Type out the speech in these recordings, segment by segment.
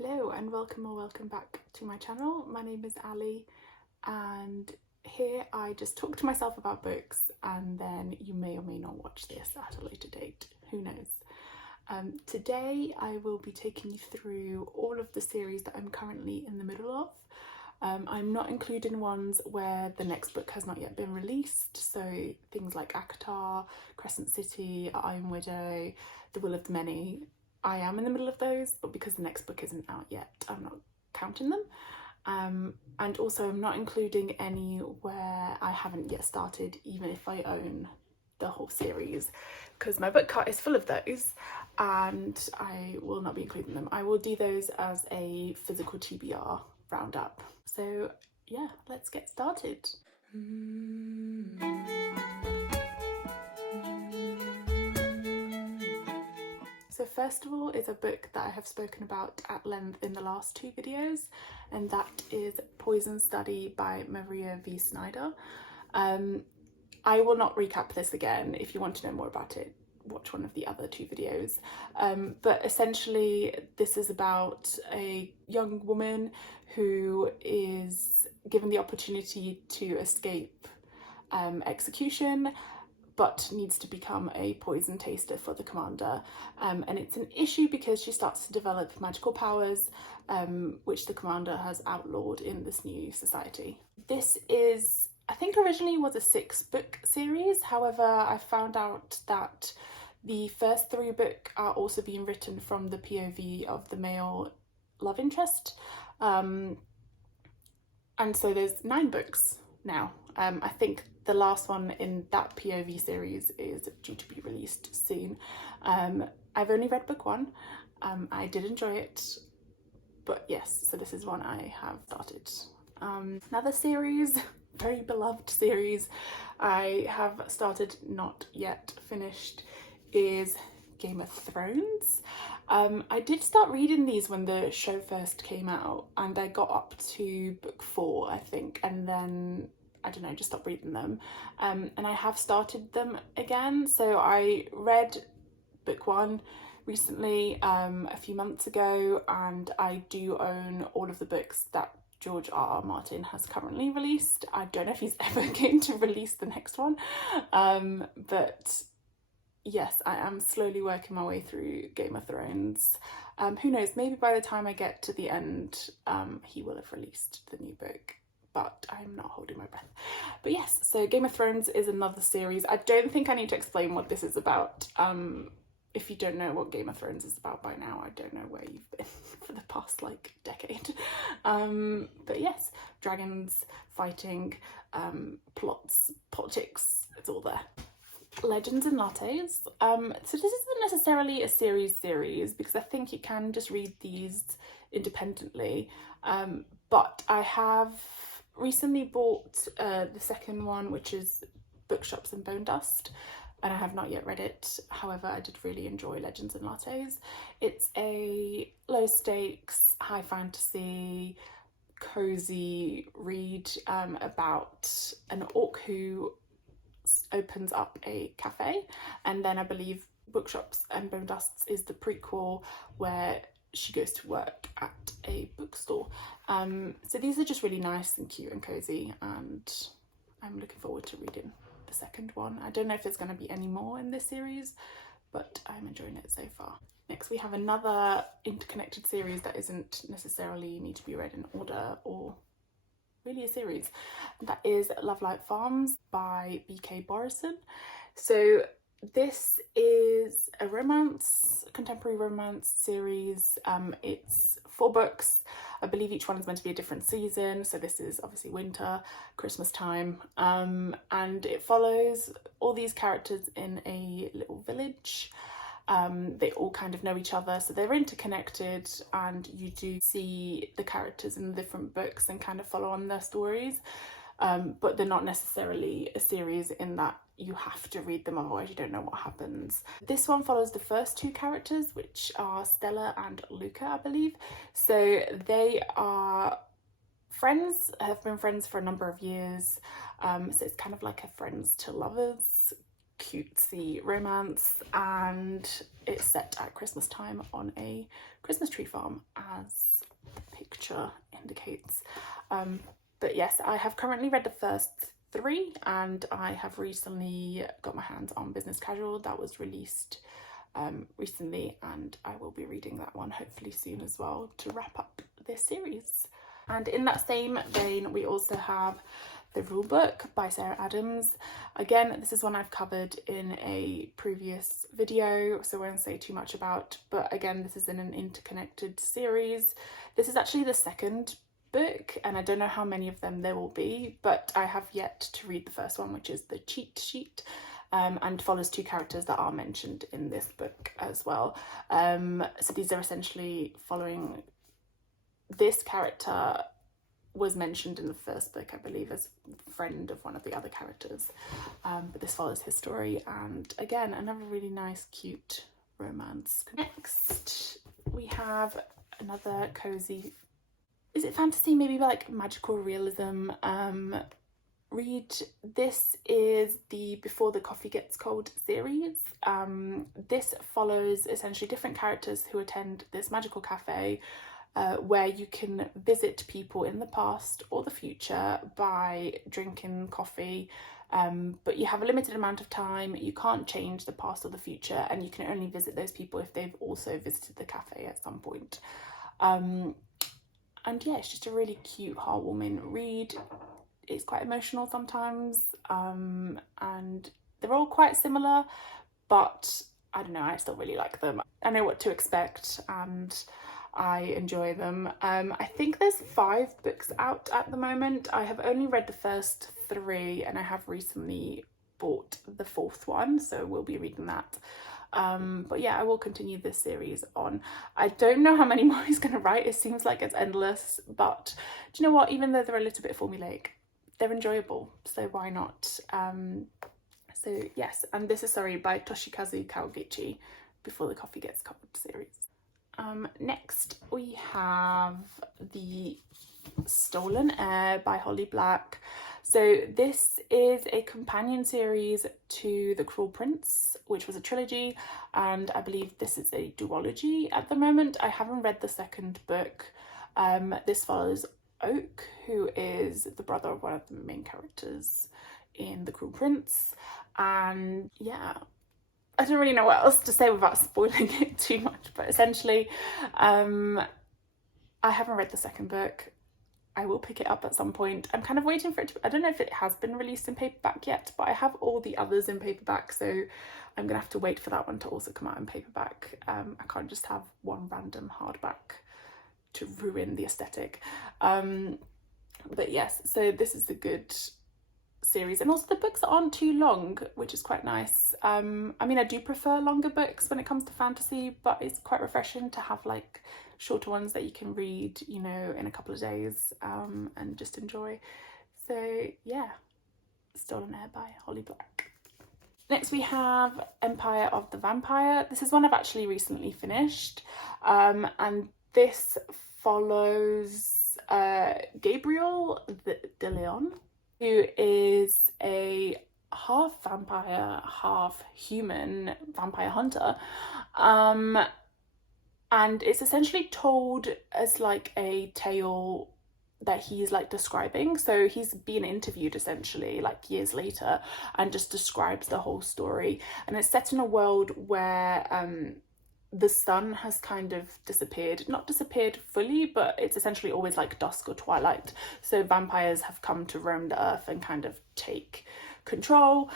Hello and welcome back to my channel. My name is Ali and here I just talk to myself about books and then you may or may not watch this at a later date, who knows. Today I will be taking you through all of the series that I'm currently in the middle of. I'm not including ones where the next book has not yet been released, so things like ACOTAR, Crescent City, Iron Widow, The Will of the Many. I am in the middle of those, but because the next book isn't out yet, I'm not counting them. And also I'm not including any where I haven't yet started, even if I own the whole series, because my book cart is full of those and I will not be including them. I will do those as a physical TBR roundup. So yeah, let's get started. So first of all is a book that I have spoken about at length in the last two videos, and that is Poison Study by Maria V. Snyder. I will not recap this again. If you want to know more about it, watch one of the other two videos. But essentially this is about a young woman who is given the opportunity to escape execution, but needs to become a poison taster for the commander. And it's an issue because she starts to develop magical powers, which the commander has outlawed in this new society. This is, I think originally was a 6-book series. However, I found out that the first 3 books are also being written from the POV of the male love interest. And so there's 9 books now. I think the last one in that POV series is due to be released soon. I've only read book 1. I did enjoy it, but yes, so this is one I have started. Another series, very beloved series I have started, not yet finished, is Game of Thrones. I did start reading these when the show first came out and I got up to book 4, I think, and then I don't know, just stopped reading them. And I have started them again. So I read book 1 recently, a few months ago, and I do own all of the books that George R.R. Martin has currently released. I don't know if he's ever going to release the next one, but yes, I am slowly working my way through Game of Thrones. Who knows, maybe by the time I get to the end, he will have released the new book, but I'm not holding my breath. But yes, so Game of Thrones is another series. I don't think I need to explain what this is about. If you don't know what Game of Thrones is about by now, I don't know where you've been for the past like decade. But yes, dragons, fighting, plots, politics, it's all there. Legends and Lattes. So this isn't necessarily a series because I think you can just read these independently, but I have recently bought the second one, which is Bookshops and Bone Dust, and I have not yet read it. However, I did really enjoy Legends and Lattes. It's a low stakes, high fantasy, cozy read about an orc who opens up a cafe, and then I believe Bookshops and Bone Dusts is the prequel where she goes to work at a bookstore. So these are just really nice and cute and cozy, and I'm looking forward to reading the second one. I don't know if there's going to be any more in this series, but I'm enjoying it so far. Next we have another interconnected series that isn't necessarily need to be read in order or really a series, and that is Love Light Farms by B.K. Borison. So this is a contemporary romance series. It's 4 books. I believe each one is meant to be a different season. So this is obviously winter, Christmas time, and it follows all these characters in a little village. They all kind of know each other, so they're interconnected, and you do see the characters in the different books and kind of follow on their stories, but they're not necessarily a series in that you have to read them, otherwise you don't know what happens. This one follows the first 2 characters, which are Stella and Luca, I believe. So they are friends, have been friends for a number of years, so it's kind of like a friends to lovers cutesy romance, and it's set at Christmas time on a Christmas tree farm, as the picture indicates. But yes, I have currently read the first 3, and I have recently got my hands on Business Casual that was released recently, and I will be reading that one hopefully soon as well to wrap up this series. And in that same vein, we also have The Rulebook by Sarah Adams. Again, this is one I've covered in a previous video, so I won't say too much about, but again, this is in an interconnected series. This is actually the second book, and I don't know how many of them there will be, but I have yet to read the first one, which is The Cheat Sheet, and follows 2 characters that are mentioned in this book as well. So these are essentially following, this character was mentioned in the first book, I believe, as a friend of one of the other characters, but this follows his story, and again, another really nice cute romance. Next we have another cozy, is it fantasy, maybe like magical realism read. This is the Before the Coffee Gets Cold series. This follows essentially different characters who attend this magical cafe where you can visit people in the past or the future by drinking coffee, but you have a limited amount of time. You can't change the past or the future, and you can only visit those people if they've also visited the cafe at some point. And yeah, it's just a really cute, heartwarming read. It's quite emotional sometimes, and they're all quite similar, but I don't know, I still really like them. I know what to expect and I enjoy them. I think there's 5 books out at the moment. I have only read the first 3, and I have recently bought the 4th one, so we'll be reading that. But yeah, I will continue this series on. I don't know how many more he's going to write. It seems like it's endless, but do you know what, even though they're a little bit formulaic, they're enjoyable, so why not? So yes, and this is, sorry, by Toshikazu Kawaguchi, Before the Coffee Gets Cold series. Next we have The Stolen Heir by Holly Black. So this is a companion series to The Cruel Prince, which was a trilogy, and I believe this is a duology at the moment. I haven't read the second book. This follows Oak, who is the brother of one of the main characters in The Cruel Prince, and yeah, I don't really know what else to say without spoiling it too much, but essentially I haven't read the second book. I will pick it up at some point. I'm kind of waiting for it to, I don't know if it has been released in paperback yet, but I have all the others in paperback, so I'm gonna have to wait for that one to also come out in paperback. I can't just have one random hardback to ruin the aesthetic. But yes, so this is a good series, and also the books aren't too long, which is quite nice. I mean, I do prefer longer books when it comes to fantasy, but it's quite refreshing to have like shorter ones that you can read, you know, in a couple of days, and just enjoy. So yeah, Stolen Heir by Holly Black. Next we have Empire of the Vampire. This is one I've actually recently finished, and this follows Gabriel de Leon, who is a half vampire, half human vampire hunter. And it's essentially told as like a tale that he's like describing. So he's being interviewed essentially like years later and just describes the whole story. And it's set in a world where the sun has kind of disappeared, not disappeared fully, but it's essentially always like dusk or twilight. So vampires have come to roam the earth and kind of take control.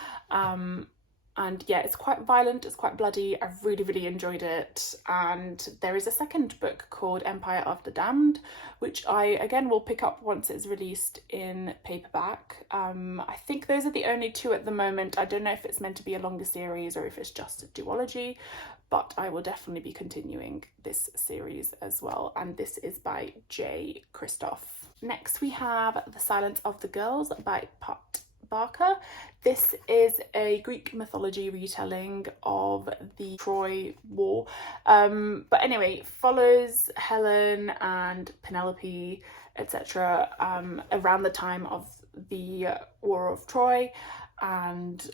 And yeah, it's quite violent, it's quite bloody. I've really enjoyed it. And there is a second book called Empire of the Damned, which I again will pick up once it's released in paperback. I think those are the only 2 at the moment. I don't know if it's meant to be a longer series or if it's just a duology, but I will definitely be continuing this series as well. And this is by J. Christoph. Next we have The Silence of the Girls by Pat Barker. This is a Greek mythology retelling of the Troy War. But anyway, follows Helen and Penelope, etc. Around the time of the War of Troy, and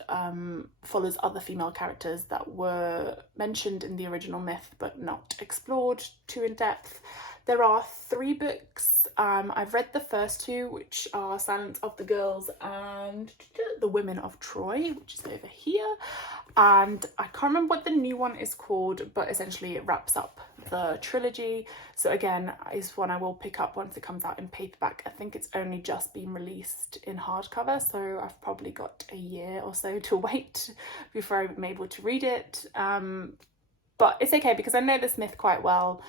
follows other female characters that were mentioned in the original myth but not explored too in depth. There are 3 books. I've read the first 2, which are Silence of the Girls and The Women of Troy, which is over here. And I can't remember what the new one is called, but essentially it wraps up the trilogy. So again, is one I will pick up once it comes out in paperback. I think it's only just been released in hardcover, so I've probably got a year or so to wait before I'm able to read it. But it's okay because I know this myth quite well.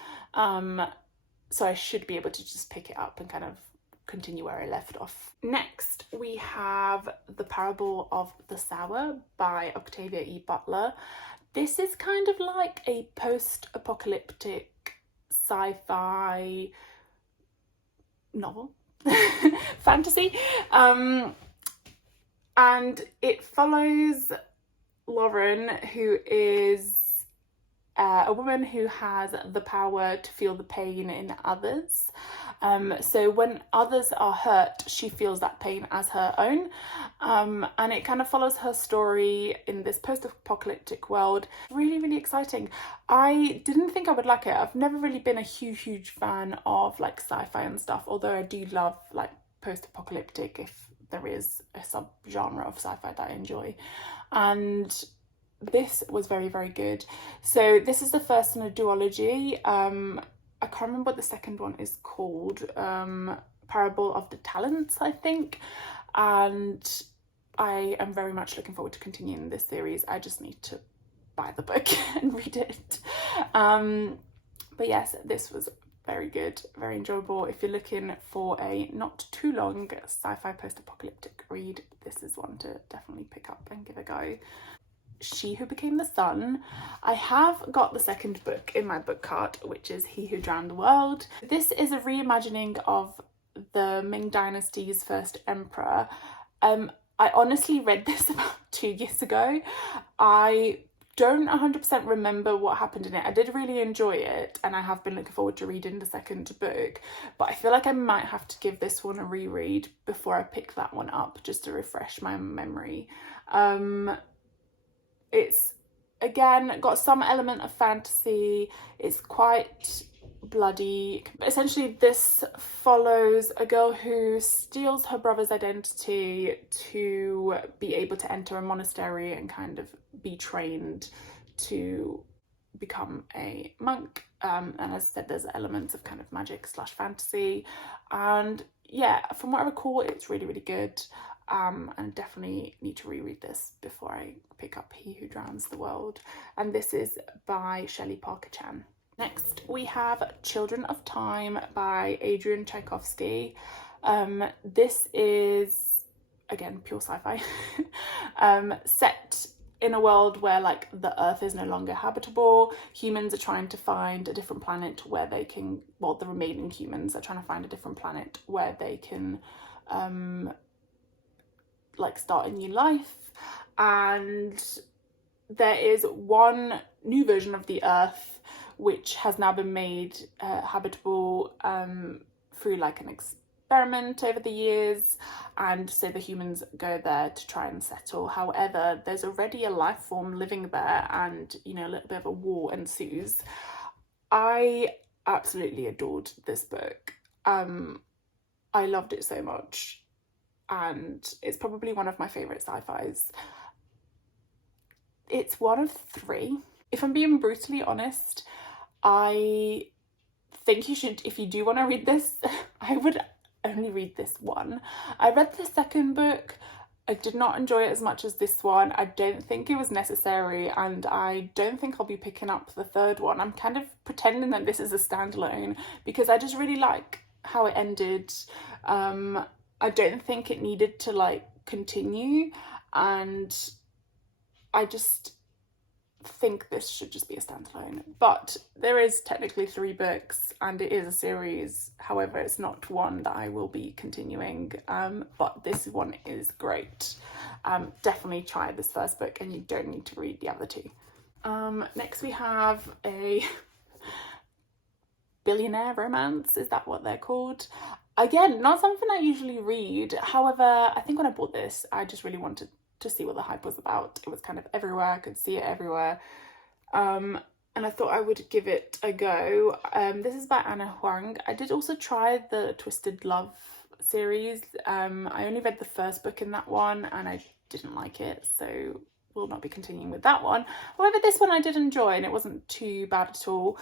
So I should be able to just pick it up and kind of continue where I left off. Next, we have The Parable of the Sower by Octavia E. Butler. This is kind of like a post-apocalyptic sci-fi novel, fantasy. And it follows Lauren, who is a woman who has the power to feel the pain in others. So when others are hurt, she feels that pain as her own. And it kind of follows her story in this post-apocalyptic world. Really, really exciting. I didn't think I would like it. I've never really been a huge fan of like sci-fi and stuff, although I do love like post-apocalyptic if there is a sub-genre of sci-fi that I enjoy. And this was very, very good. So this is the first in a duology. I can't remember what the second one is called. Parable of the Talents, I think. And I am very much looking forward to continuing this series. I just need to buy the book and read it. But yes, this was very good, very enjoyable. If you're looking for a not too long sci-fi post-apocalyptic read, this is one to definitely pick up and give a go. She Who Became the Sun. I have got the second book in my book cart, which is He Who Drowned the World. This is a reimagining of the Ming Dynasty's first emperor. I honestly read this about 2 years ago. I don't 100% remember what happened in it. I did really enjoy it, and I have been looking forward to reading the second book, but I feel like I might have to give this one a reread before I pick that one up, just to refresh my memory. It's, again, got some element of fantasy. It's quite bloody. Essentially, this follows a girl who steals her brother's identity to be able to enter a monastery and kind of be trained to become a monk. And as I said, there's elements of kind of magic / fantasy. And yeah, from what I recall, it's really, really good. And definitely need to reread this before I pick up He Who Drowns the World. And this is by Shelley Parker Chan. Next, we have Children of Time by Adrian Tchaikovsky. This is, again, pure sci-fi. Set in a world where like the Earth is no longer habitable. Humans are trying to find a different planet where they can, well, the remaining humans are trying to find a different planet where they can like start a new life. And there is one new version of the Earth which has now been made habitable through like an experiment over the years, and so the humans go there to try and settle. However, there's already a life form living there, and you know, a little bit of a war ensues. I absolutely adored this book. I loved it so much, and it's probably one of my favourite sci-fis. It's one of 3. If I'm being brutally honest, I think you should, if you do want to read this, I would only read this one. I read the second book. I did not enjoy it as much as this one. I don't think it was necessary, and I don't think I'll be picking up the third one. I'm kind of pretending that this is a standalone because I just really like how it ended. I don't think it needed to like continue, and I just think this should just be a standalone. But there is technically 3 books and it is a series. However, it's not one that I will be continuing, but this one is great. Definitely try this first book and you don't need to read the other 2. Next we have a billionaire romance, is that what they're called? Again, not something I usually read. However, I think when I bought this, I just really wanted to see what the hype was about. It was kind of everywhere. I could see it everywhere. And I thought I would give it a go. This is by Anna Huang. I did also try the Twisted Love series. I only read the first book in that one and I didn't like it, so will not be continuing with that one. However, this one I did enjoy and it wasn't too bad at all.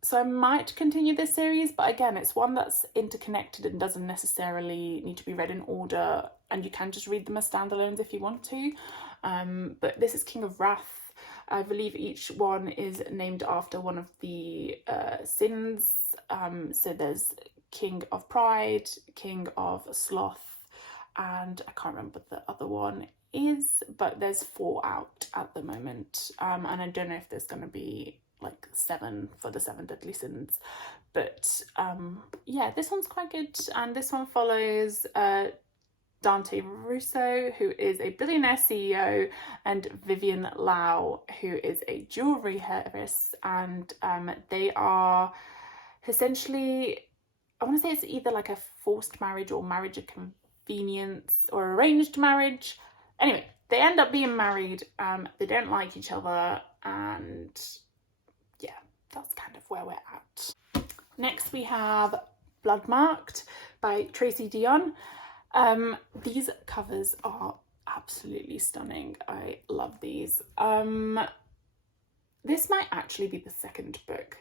So I might continue this series, but again, it's one that's interconnected and doesn't necessarily need to be read in order, and you can just read them as standalones if you want to. But this is King of Wrath. I believe each one is named after one of the sins. So there's King of Pride, King of Sloth, and I can't remember what the other one is, but there's 4 out at the moment. And I don't know if there's going to be like 7 for the 7 deadly sins, but yeah, this one's quite good. And this one follows Dante Russo, who is a billionaire CEO, and Vivian Lau, who is a jewelry heiress, and they are essentially, I want to say it's either like a forced marriage or marriage of convenience or arranged marriage. Anyway, they end up being married. They don't like each other, and yeah, that's kind of where we're at. Next we have Bloodmarked by Tracy Dion. These covers are absolutely stunning. I love these. This might actually be the second book.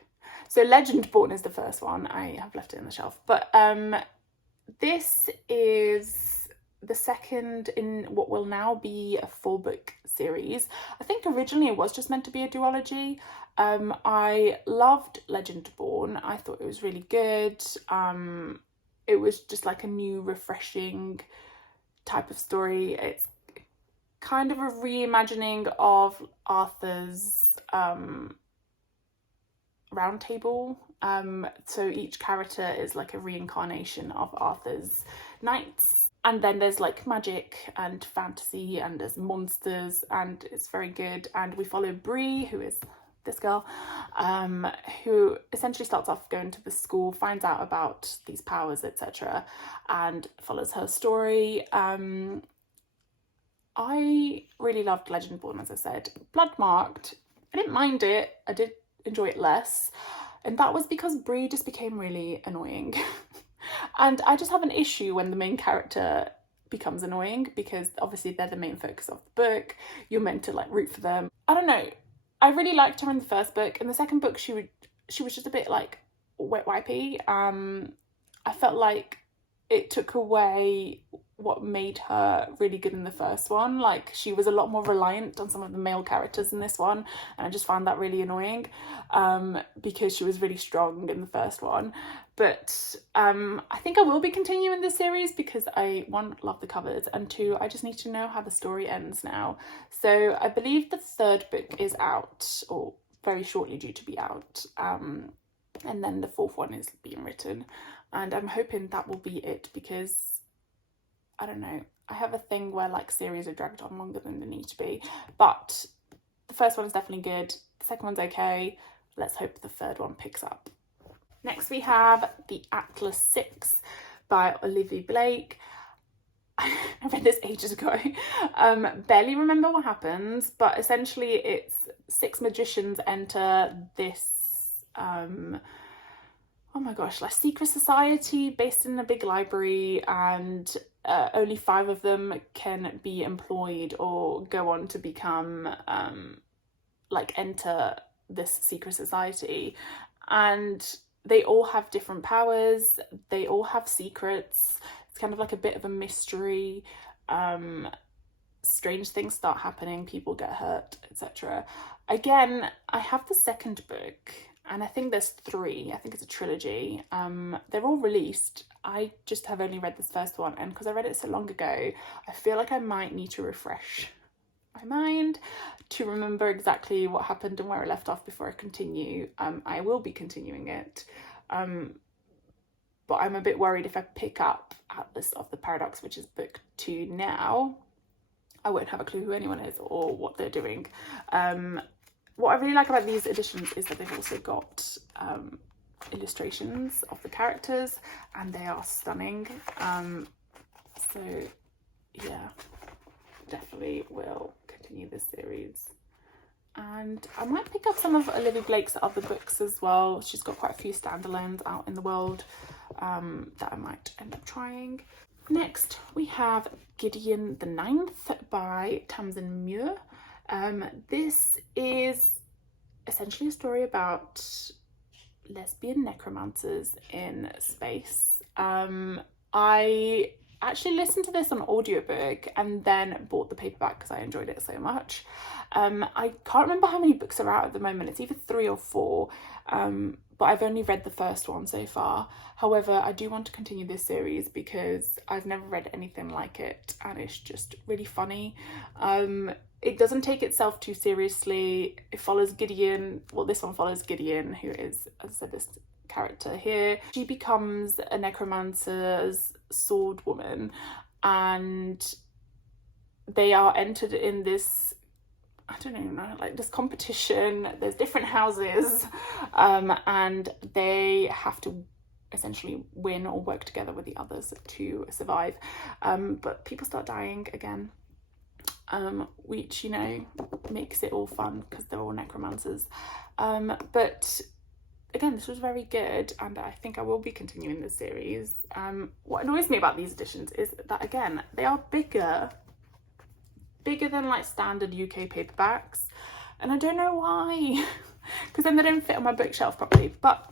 So Legendborn is the first one. I have left it in the shelf, but this is the second in what will now be a 4-book series. I think originally it was just meant to be a duology. I loved Legendborn. I thought it was really good. It was just like a new, refreshing type of story. It's kind of a reimagining of Arthur's Round Table. So each character is like a reincarnation of Arthur's knights. And then there's like magic and fantasy and there's monsters, and it's very good. And we follow Bree, who is this girl, who essentially starts off going to the school, finds out about these powers, etc., and follows her story. I really loved Legendborn, as I said. Bloodmarked, I didn't mind it. I did enjoy it less, and that was because Bree just became really annoying. And I just have an issue when the main character becomes annoying, because obviously they're the main focus of the book. You're meant to like root for them. I don't know. I really liked her in the first book. In the second book, she was just a bit like wet wipey. I felt like it took away what made her really good in the first one. Like, she was a lot more reliant on some of the male characters in this one, and I just found that really annoying, because she was really strong in the first one. But I think I will be continuing this series because I, 1, love the covers, and 2, I just need to know how the story ends now. So I believe the 3rd book is out, or very shortly due to be out, and then the 4th one is being written, and I'm hoping that will be it, because I don't know, I have a thing where like series are dragged on longer than they need to be. But the first one is definitely good, the second one's okay, let's hope the 3rd one picks up. Next we have The Atlas 6 by Olivia Blake. I read this ages ago. Barely remember what happens, but essentially it's 6 magicians enter this oh my gosh, like secret society based in a big library, and only 5 of them can be employed or go on to become like enter this secret society, and they all have different powers, they all have secrets. It's kind of like a bit of a mystery. Strange things start happening, people get hurt, etc. Again, I have the 2nd book, and I think there's 3. I think it's a trilogy. They're all released. I just have only read this first one, and because I read it so long ago, I feel like I might need to refresh my mind to remember exactly what happened and where I left off before I continue. I will be continuing it, but I'm a bit worried if I pick up Atlas of the Paradox, which is book 2 now, I won't have a clue who anyone is or what they're doing. What I really like about these editions is that they've also got illustrations of the characters, and they are stunning. So yeah, definitely will continue this series. And I might pick up some of Olivia Blake's other books as well. She's got quite a few standalones out in the world that I might end up trying. Next we have Gideon the Ninth by Tamsin Muir. This is essentially a story about lesbian necromancers in space. I actually listened to this on audiobook and then bought the paperback because I enjoyed it so much. I can't remember how many books are out at the moment. It's either 3 or 4, but I've only read the first one so far. However, I do want to continue this series because I've never read anything like it, and it's just really funny. It doesn't take itself too seriously. It follows Gideon. Well, this one follows Gideon, who is, as I said, this character here. She becomes a necromancer's sword woman, and they are entered in this, I don't even know, like this competition. There's different houses, and they have to essentially win or work together with the others to survive. But people start dying again, which, you know, makes it all fun because they're all necromancers. But again, this was very good, and I think I will be continuing this series. What annoys me about these editions is that, again, they are bigger than like standard UK paperbacks, and I don't know why, because then they don't fit on my bookshelf properly. But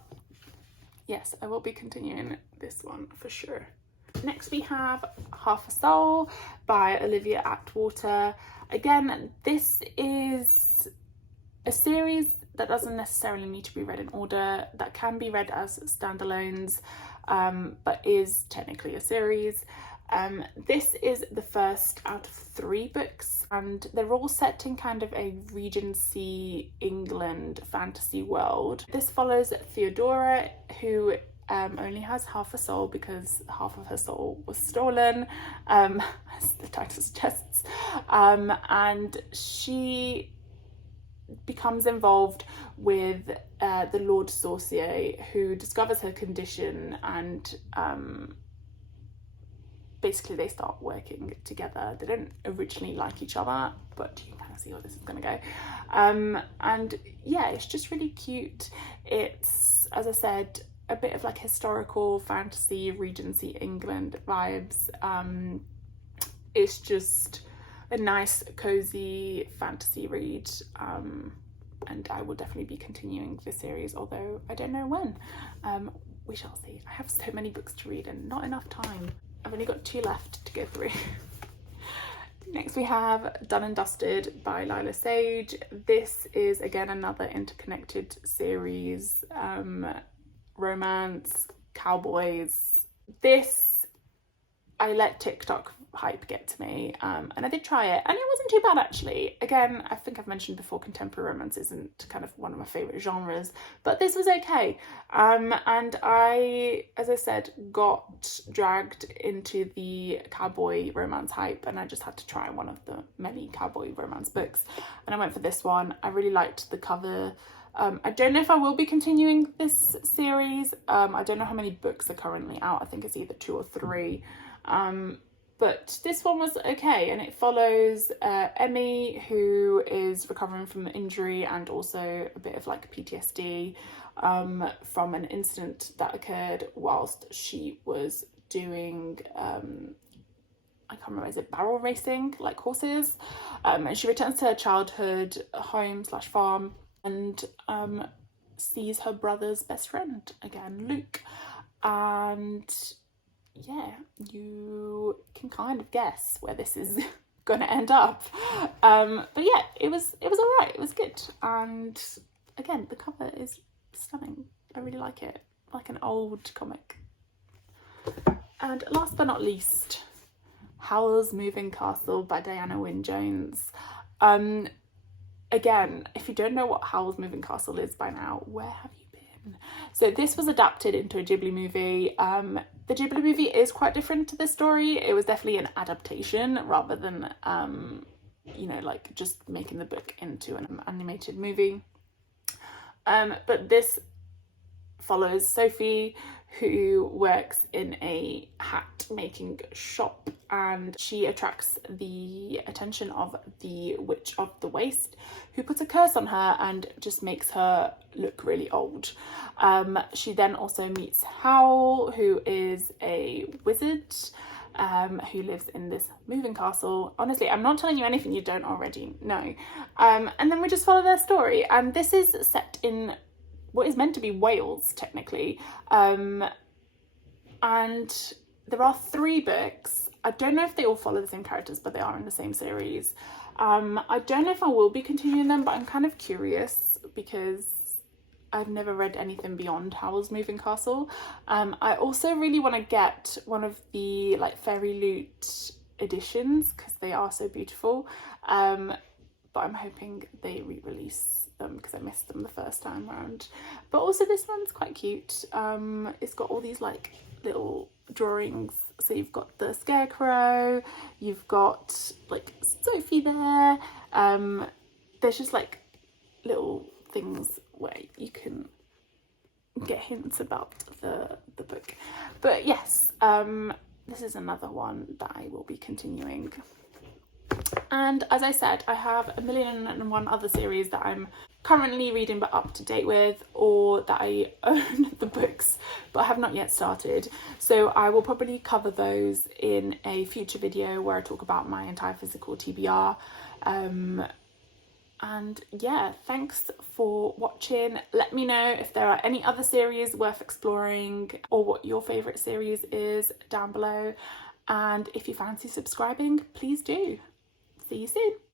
yes, I will be continuing this one for sure. Next we have Half a Soul by Olivia Atwater. Again, this is a series that doesn't necessarily need to be read in order, that can be read as standalones, but is technically a series. This is the first out of 3 books, and they're all set in kind of a Regency England fantasy world. This follows Theodora, who only has half a soul because half of her soul was stolen, as the title suggests, and she becomes involved with the Lord Sorcier, who discovers her condition, and basically they start working together. They don't originally like each other, but you can kind of see where this is going to go. And yeah, it's just really cute. It's, as I said, a bit of like historical fantasy, Regency England vibes. It's just a nice cozy fantasy read, and I will definitely be continuing this series, although I don't know when. We shall see. I have so many books to read and not enough time. I've only got 2 left to go through. Next we have Done and Dusted by Lila Sage. This is again another interconnected series, romance, cowboys. This, I let TikTok hype get to me, and I did try it, and it wasn't too bad actually. Again, I think I've mentioned before, contemporary romance isn't kind of one of my favourite genres, but this was okay. And I, as I said, got dragged into the cowboy romance hype, and I just had to try one of the many cowboy romance books, and I went for this one. I really liked the cover. I don't know if I will be continuing this series. I don't know how many books are currently out. I think it's either 2 or 3. But this one was okay, and it follows Emmy, who is recovering from an injury and also a bit of like PTSD from an incident that occurred whilst she was doing, I can't remember, is it barrel racing, like horses? And she returns to her childhood home / farm and sees her brother's best friend again, Luke, and yeah, you can kind of guess where this is going to end up. But yeah, it was alright, it was good, and again, the cover is stunning. I really like it, like an old comic. And last but not least, Howl's Moving Castle by Diana Wynne Jones. Again, if you don't know what Howl's Moving Castle is by now, where have you been? So this was adapted into a Ghibli movie. The Ghibli movie is quite different to this story. It was definitely an adaptation rather than, you know, like just making the book into an animated movie. But this follows Sophie, who works in a hat making shop, and she attracts the attention of the Witch of the Waste, who puts a curse on her and just makes her look really old. She then also meets Howl, who is a wizard who lives in this moving castle. Honestly, I'm not telling you anything you don't already know. And then we just follow their story, and this is set in what is meant to be Wales, technically. And there are 3 books. I don't know if they all follow the same characters, but they are in the same series. I don't know if I will be continuing them, but I'm kind of curious because I've never read anything beyond Howl's Moving Castle. I also really want to get one of the like Fairy Loot editions because they are so beautiful. But I'm hoping they re-release them because I missed them the first time around. But also this one's quite cute. It's got all these like little drawings. So you've got the Scarecrow, you've got like Sophie there. There's just like little things where you can get hints about the book. But yes, this is another one that I will be continuing. And as I said, I have 1,000,001 other series that I'm currently reading but up to date with, or that I own the books but have not yet started. So I will probably cover those in a future video where I talk about my entire physical TBR. And yeah, thanks for watching. Let me know if there are any other series worth exploring or what your favourite series is down below. And if you fancy subscribing, please do. See you soon.